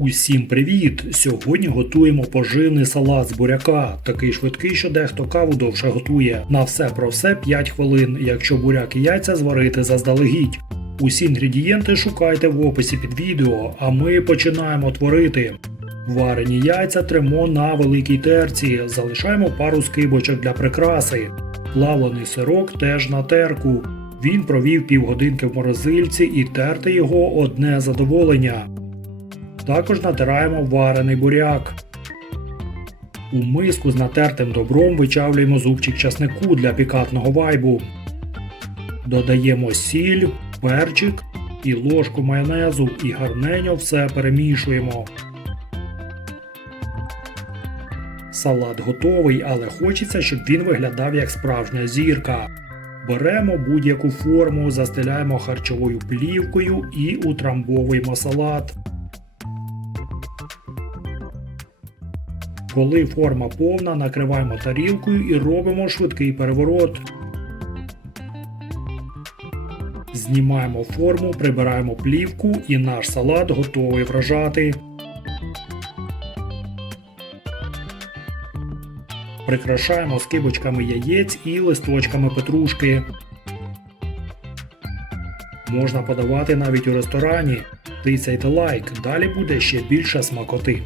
Усім привіт! Сьогодні готуємо поживний салат з буряка. Такий швидкий, що дехто каву довше готує. На все про все 5 хвилин, якщо буряк і яйця зварити заздалегідь. Усі інгредієнти шукайте в описі під відео, а ми починаємо творити. Варені яйця тремо на великій терці, залишаємо пару скибочок для прикраси. Плавлений сирок теж на терку. Він провів півгодинки в морозильці і терти його одне задоволення. Також натираємо варений буряк. У миску з натертим добром вичавлюємо зубчик часнику для пікантного вайбу. Додаємо сіль, перчик і ложку майонезу і гарненько все перемішуємо. Салат готовий, але хочеться, щоб він виглядав як справжня зірка. Беремо будь-яку форму, застеляємо харчовою плівкою і утрамбовуємо салат. Коли форма повна, накриваємо тарілкою і робимо швидкий переворот. Знімаємо форму, прибираємо плівку і наш салат готовий вражати. Прикрашаємо скибочками яєць і листочками петрушки. Можна подавати навіть у ресторані. Тицяйте лайк, далі буде ще більше смакоти.